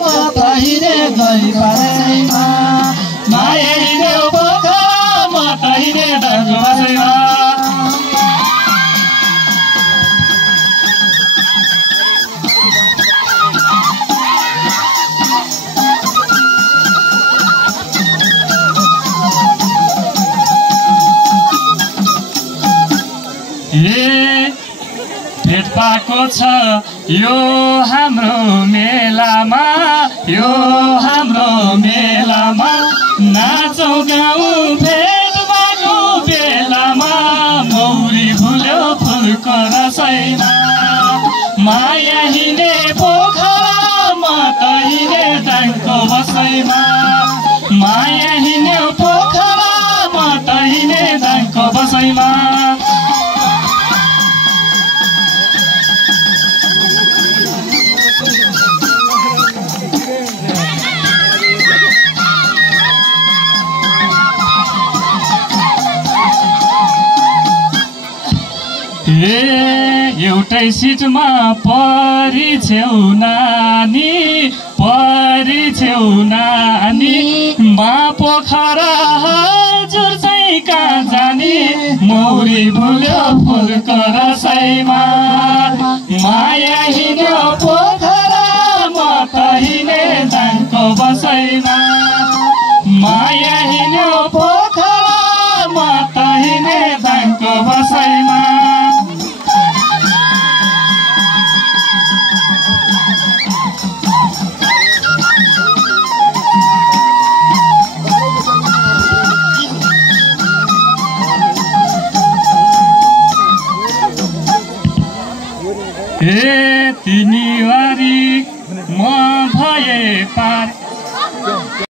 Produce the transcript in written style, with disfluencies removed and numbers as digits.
म तहिले गई बसैमा माया हिँड्यो पोखरा म तहिले दाजु बसैमा भेट पाएको छ यो हाम्रो मेलामा यो हाम्रो मेलामा नाचौँ गाउँ भेट भएको बेलामा मौरी फुल्यो फुलको रसैमा माया हिँडे पोखरा म तहिले दाङको बसैमा माया हिँड्यो पोखरा म तहिले दाङको बसैमा एउटै सिटमा परिछेउ नानी मा पोखरा हजुर चाहिँ कहाँ जाने मौरी फुल्यो फुलको रसैमा माया हिँड्यो पोखरा म तहिले दाङको बसैमा माया हिँड्यो पोखरा म तहिले दाङको बसैमा तिनीवारी म भए पार